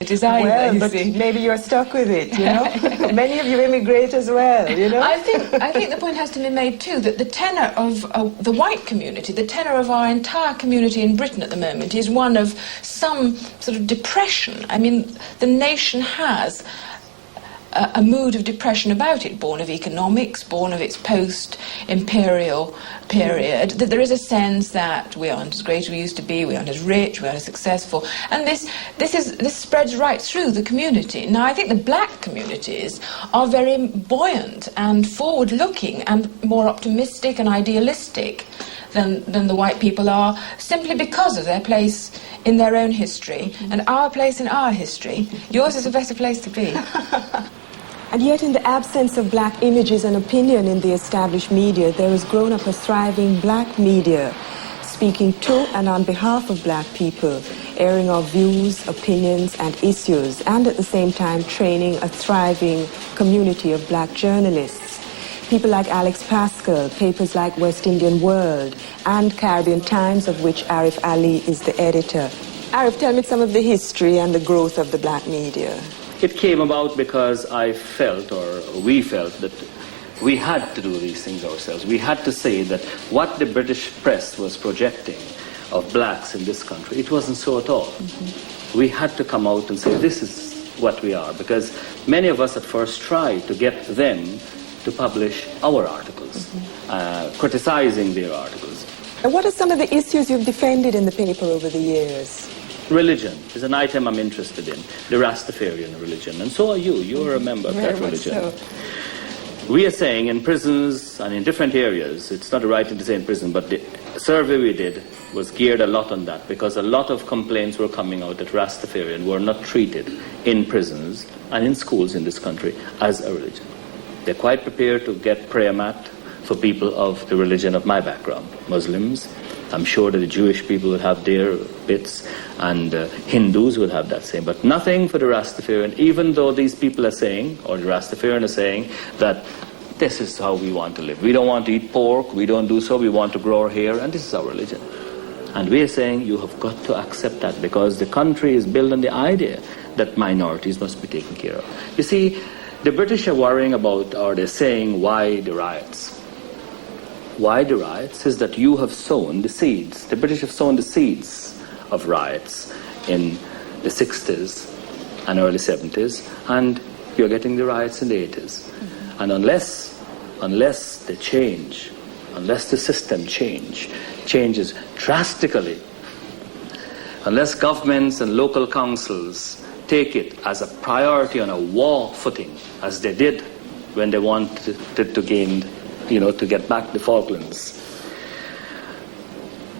It is either, well, but maybe you're stuck with it, you know? Many of you immigrate as well, you know? I think the point has to be made too that the tenor of the white community, the tenor of our entire community in Britain at the moment is one of some sort of depression. I mean, the nation has a mood of depression about it, born of economics, born of its post-imperial period, that there is a sense that we aren't as great as we used to be, we aren't as rich, we aren't as successful, and this spreads right through the community. Now, I think the black communities are very buoyant and forward-looking and more optimistic and idealistic than the white people are, simply because of their place in their own history and our place in our history. Yours is a better place to be. And yet, in the absence of black images and opinion in the established media, there has grown up a thriving black media, speaking to and on behalf of black people, airing our views, opinions and issues, and at the same time training a thriving community of black journalists. People like Alex Pascal, papers like West Indian World and Caribbean Times, of which Arif Ali is the editor. Arif, tell me some of the history and the growth of the black media. It came about because I felt, or we felt, that we had to do these things ourselves. We had to say that what the British press was projecting of blacks in this country, it wasn't so at all. We had to come out and say, this is what we are, because many of us at first tried to get them to publish our articles, criticizing their articles. And what are some of the issues you've defended in the paper over the years? Religion is an item I'm interested in, the Rastafarian religion, and so are you. You're a member of that religion. So. We are saying in prisons and in different areas, it's not the right thing to say in prison, but the survey we did was geared a lot on that, because a lot of complaints were coming out that Rastafarian were not treated in prisons and in schools in this country as a religion. They're quite prepared to get prayer mat for people of the religion of my background, Muslims. I'm sure that the Jewish people would have their bits, and Hindus would have that same, but nothing for the Rastafarian, even though these people are saying, or the Rastafarian are saying, that this is how we want to live. We don't want to eat pork, we don't do so, we want to grow our hair, and this is our religion. And we are saying you have got to accept that, because the country is built on the idea that minorities must be taken care of. You see, the British are worrying about, or they're saying, why the riots? Why the riots is that you have sown the seeds. The British have sown the seeds of riots in the 60s and early 70s, and you're getting the riots in the 80s. And unless they change, unless the system changes drastically, unless governments and local councils take it as a priority on a war footing, as they did when they wanted to gain, to get back the Falklands,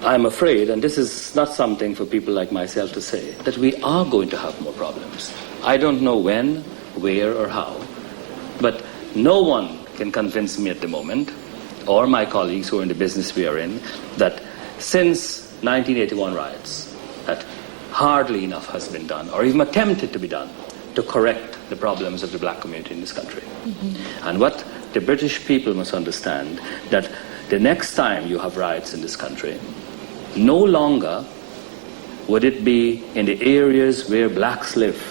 I'm afraid, and this is not something for people like myself to say, that we are going to have more problems. I don't know when, where, or how, but no one can convince me at the moment, or my colleagues who are in the business we are in, that since 1981 riots, that hardly enough has been done, or even attempted to be done, to correct the problems of the black community in this country. And what the British people must understand, that the next time you have riots in this country, no longer would it be in the areas where blacks live.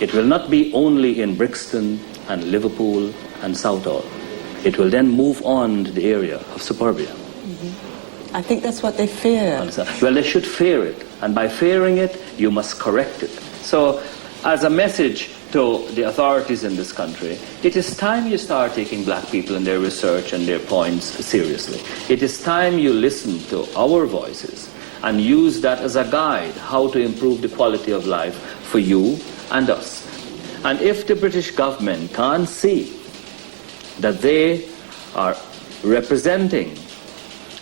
It will not be only in Brixton and Liverpool and Southall. It will then move on to the area of suburbia. I think that's what they fear. Well, they should fear it, and by fearing it, you must correct it. So, as a message to the authorities in this country, it is time you start taking black people and their research and their points seriously. It is time you listen to our voices and use that as a guide how to improve the quality of life for you and us. And if the British government can't see that they are representing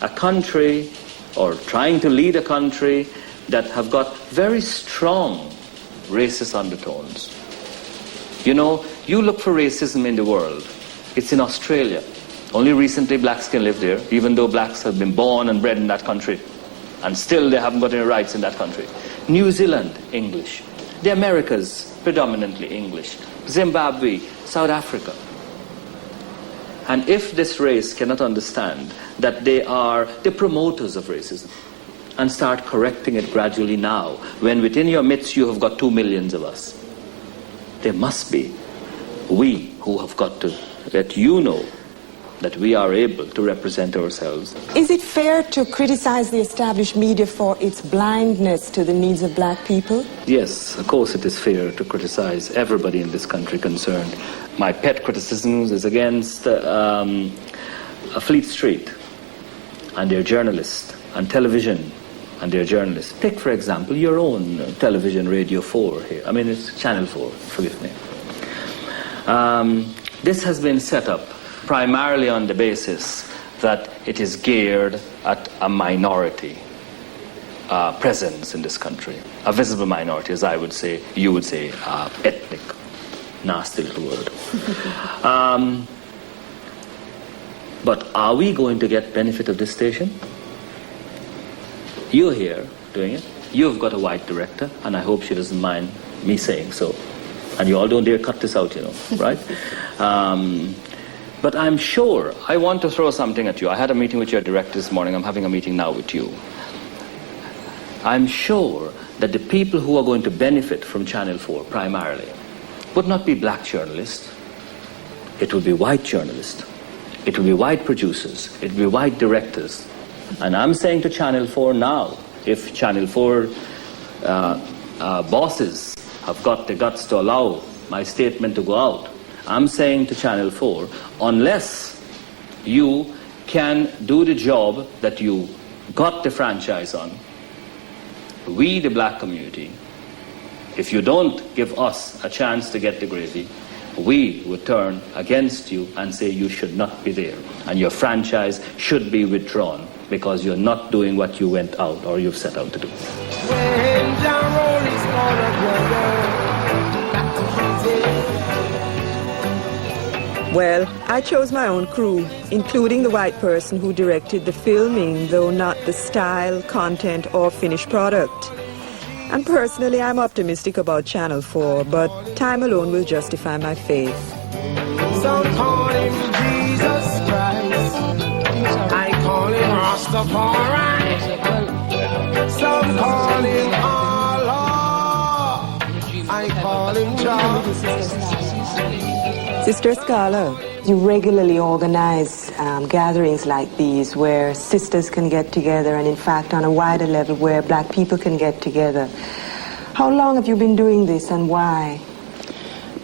a country or trying to lead a country that have got very strong racist undertones. You look for racism in the world. It's in Australia. Only recently blacks can live there, even though blacks have been born and bred in that country. And still they haven't got any rights in that country. New Zealand, English. The Americas, predominantly English. Zimbabwe, South Africa. And if this race cannot understand that they are the promoters of racism, and start correcting it gradually now, when within your midst you have got 2 million of us. There must be we who have got to let you know that we are able to represent ourselves. Is it fair to criticize the established media for its blindness to the needs of black people? Yes, of course it is fair to criticize everybody in this country concerned. My pet criticism is against Fleet Street and their journalists, and television and their journalists. Take, for example, your own television, Radio 4 here. I mean, it's Channel 4, forgive me. This has been set up primarily on the basis that it is geared at a minority presence in this country. A visible minority, as I would say, you would say, ethnic. Nasty little word. But are we going to get benefit of this station? You're here doing it. You've got a white director, and I hope she doesn't mind me saying so. And you all don't dare cut this out, you know, right? But I'm sure, I want to throw something at you. I had a meeting with your director this morning. I'm having a meeting now with you. I'm sure that the people who are going to benefit from Channel 4 primarily would not be black journalists. It would be white journalists. It would be white producers. It would be white directors. And I'm saying to Channel 4 now, if Channel 4 bosses have got the guts to allow my statement to go out, I'm saying to Channel 4, unless you can do the job that you got the franchise on, we, the black community, if you don't give us a chance to get the gravy, we would turn against you and say you should not be there. And your franchise should be withdrawn because you're not doing what you went out or you've set out to do. Well, I chose my own crew, including the white person who directed the filming, though not the style, content, or finished product. And personally, I'm optimistic about Channel 4, but time alone will justify my faith. Some call him Jesus Christ, I call him Rastafari. Some call him Allah, I call him Jah. Sister Scala, you regularly organize gatherings like these where sisters can get together, and in fact on a wider level where black people can get together. How long have you been doing this and why?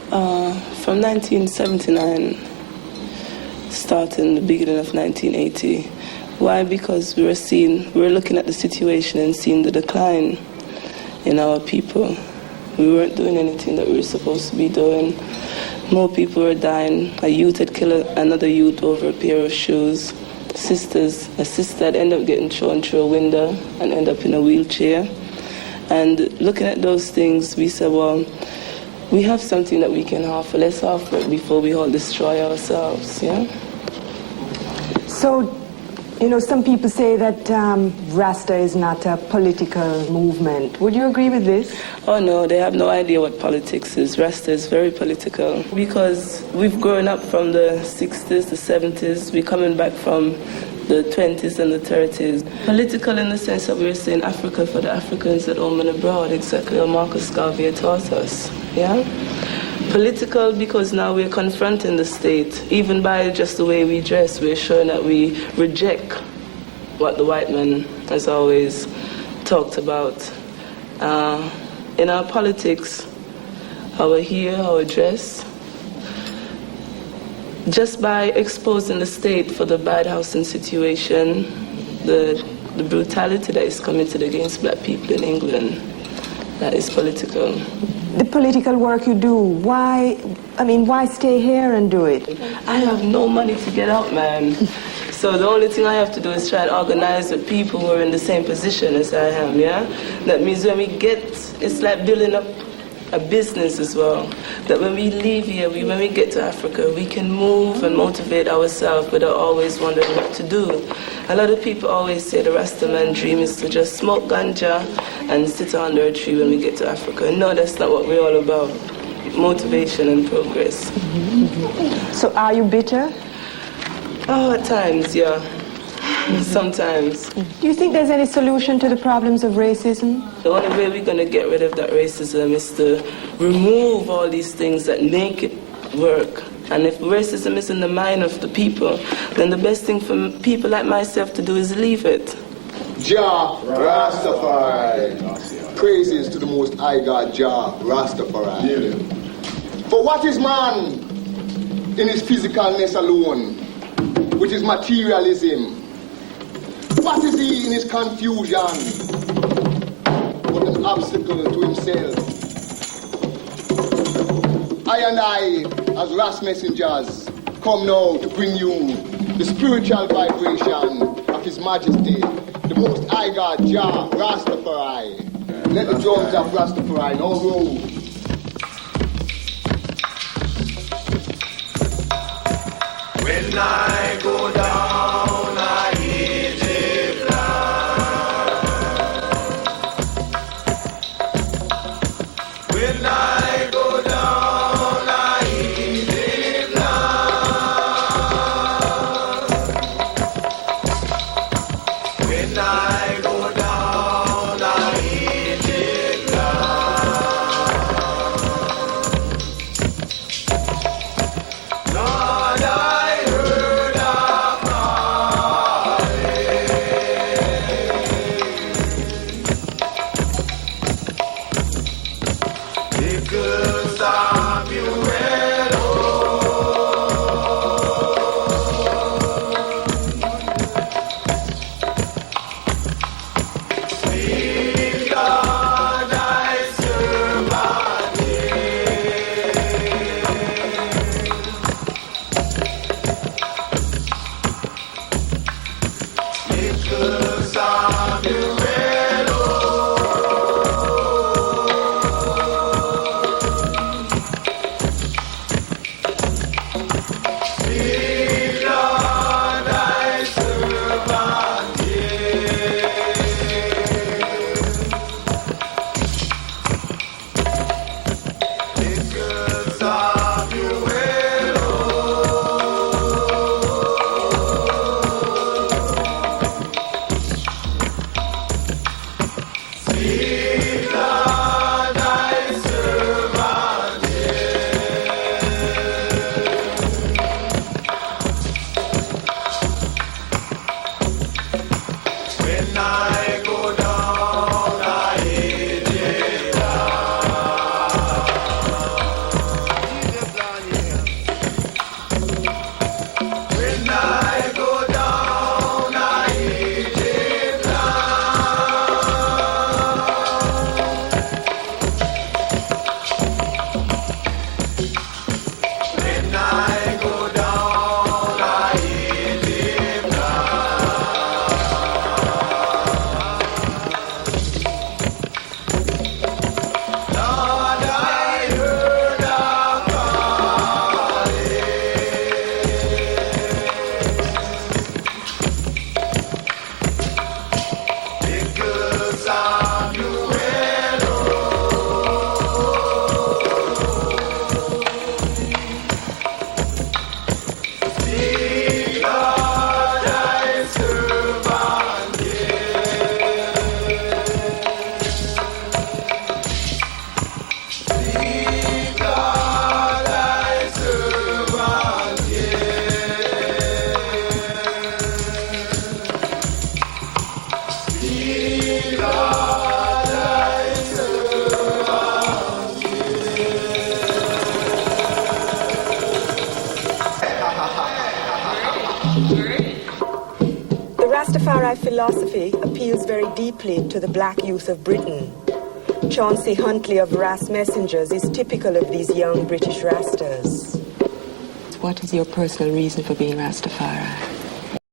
From 1979, starting the beginning of 1980. Why? Because we were looking at the situation and seeing the decline in our people. We weren't doing anything that we were supposed to be doing. More people were dying. A youth had killed another youth over a pair of shoes. A sister had ended up getting thrown through a window and ended up in a wheelchair. And looking at those things, we said, well, we have something that we can offer. Let's offer it before we all destroy ourselves, yeah? So, you know, some people say that Rasta is not a political movement. Would you agree with this? Oh no, they have no idea what politics is. Rasta is very political because we've grown up from the 60s, the 70s. We're coming back from the 20s and the 30s. Political in the sense that we're saying Africa for the Africans at home and abroad, exactly what Marcus Garvey taught us, yeah? Political because now we're confronting the state. Even by just the way we dress, we're showing that we reject what the white man has always talked about. In our politics, our hair, our dress, just by exposing the state for the bad housing situation, the brutality that is committed against black people in England, that is political. The political work you do, why stay here and do it? I have no money to get out, man. So the only thing I have to do is try and organize with people who are in the same position as I am, yeah? That means when we get, it's like building up a business as well. That when we leave here, when we get to Africa, we can move and motivate ourselves without always wondering what to do. A lot of people always say the Rastaman dream is to just smoke ganja and sit under a tree when we get to Africa. No, that's not what we're all about. Motivation and progress. So are you bitter? Oh, at times, yeah. sometimes. Do you think there's any solution to the problems of racism? The only way we're going to get rid of that racism is to remove all these things that make it work. And if racism is in the mind of the people, then the best thing for people like myself to do is leave it. Jah Rastafari. Praises to the Most High God, Jah Rastafari. For what is man in his physicalness alone, which is materialism? What is he in his confusion, but an obstacle to himself? I and I, as Ras messengers, come now to bring you the spiritual vibration of His Majesty, the Most High God, Jah Rastafari. Let the drums of Rastafari now roll. When I go down, I hit it blind. When I go down, I hit it blind. When I go down, I hit it blind. Lord, I heard a calling because of you Sweet God, I serve because of you Sweet Lord, I serve because of you Sweet Lord, I serve When I go down, I hit it When I go down, I hit it When I go down, I hit it Lord, I heard a calling because of you Sweet Lord, I serve Sweet God, I serve Sweet God, I The Rastafari philosophy appeals very deeply to the black youth of Britain. Chauncey Huntley of Ras Messengers is typical of these young British Rastas. What is your personal reason for being Rastafari?